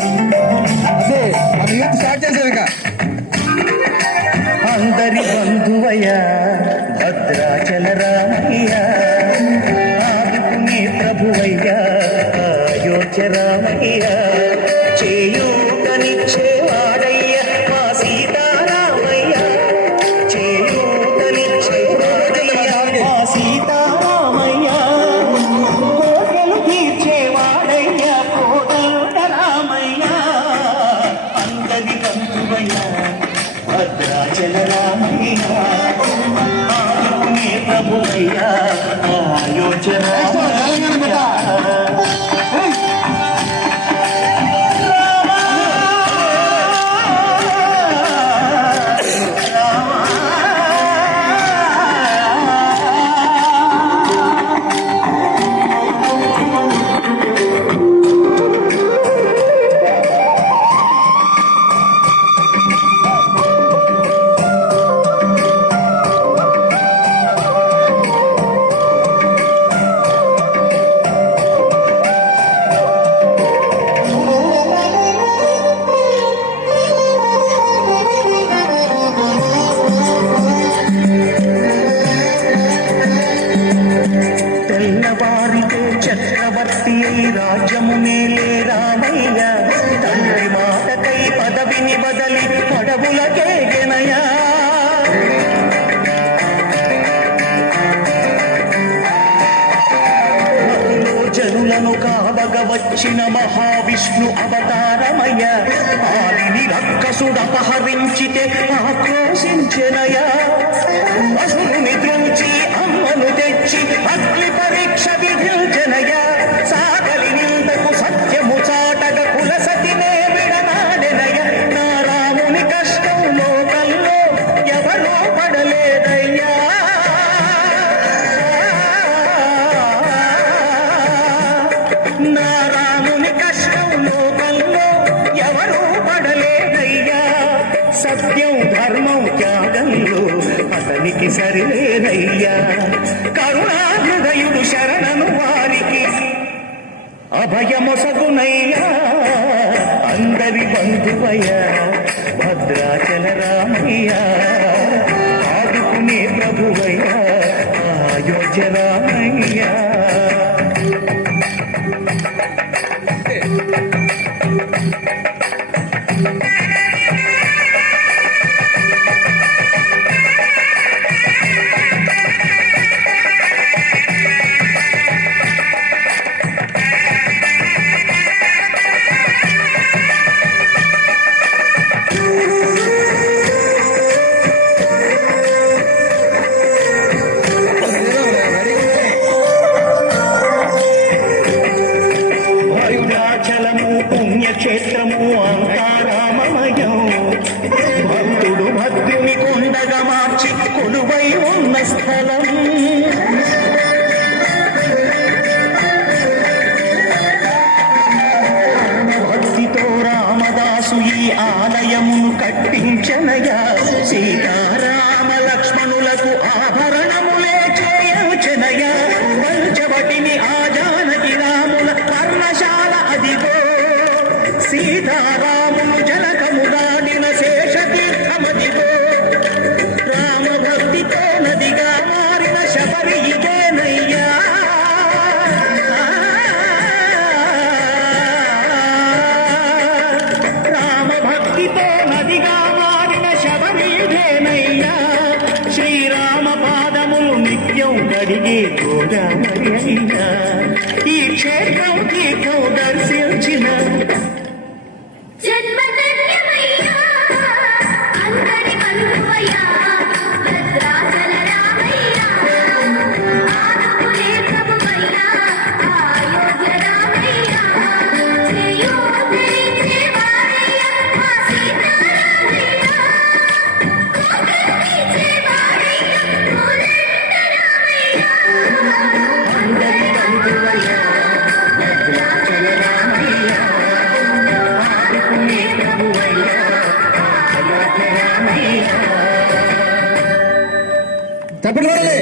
అదే మన youth start చేసేవిక. అందరి బంధువయ్య భద్రాచల రామయ్య, ఆదుకునే ప్రభువయ్య అయోధ్య రామయ్య, చేయూతనిచ్చేవాడయ్య మా సీతారామయ్య, చేయూతనిచ్చేవాడయ్య మా సీతారామయ్య, కోటలు తీర్చేవాడయ్య కోదండ రామయ్య. అందరి బంధువయ్య భద్రాచల రామయ్య, ఆదుకునే ప్రభువయ్య అయోధ్య రామయ్య. తెల్లవారితే చక్రవర్తి అయి రాజ్యము మేలే రామయ్య, తండ్రి మాటకై పదవిని బదలి పడవులకే గెనయా. జనులను కావగ వచ్చిన మహావిష్ణు అవతారమయ్య, ఆలిని రక్కసుడపహరించితే ఆక్రోశించెనయా. అసురుని ద్రోచి అమ్మను తెచ్చి అగ్ని పరీక్ష విధించెనయ, సాగలి నిందకు సత్యము చాటగ కులసతినే విడనాడెనయ. నా రాముని కష్టం లోకంలో ఎవరో పడలేదయ్యా. నా రాముని కష్టం లోకంలో ఎవరూ పడలేదయ్యా. సత్యం ధర్మం త్యాగంలో అతనికి సరిలేదయ్యా. కరుణాహృదయుడు శరణను వారికి అభయమొసగునయ్యా. అందరి బంధువయ్య భద్రాచల రామయ్య, ఆదుకునే ప్రభువయ్య అయోధ్య రామయ్య. పుణ్యక్షేత్రము అంతారామమయం, భక్తుడు భక్తుని కొండగా మార్చి కొలువై ఉన్న స్థలం. భక్తితో రామదాసు ఈ ఆలయమును కట్టించనయా. సీతారామ లక్ష్మణులకు ఆభరణములే చేయించనయా. పంచవటిని ఆ జానకి రాముల పర్ణశాల అదిగో. సీతారాములు జనకము దాడిన శేషతీర్థమదిగో. రామభక్తితో నదిగా మారిన శబరి ఇదేనయ్యా. రామభక్తితో నదిగా మారిన శబరి ఇదేనయ్యా. శ్రీరామ పాదములు నిత్యం కడిగే గోదావరి అయ్యా. ఈ క్షేత్రం తీర్థం దర్శించిన తప్పని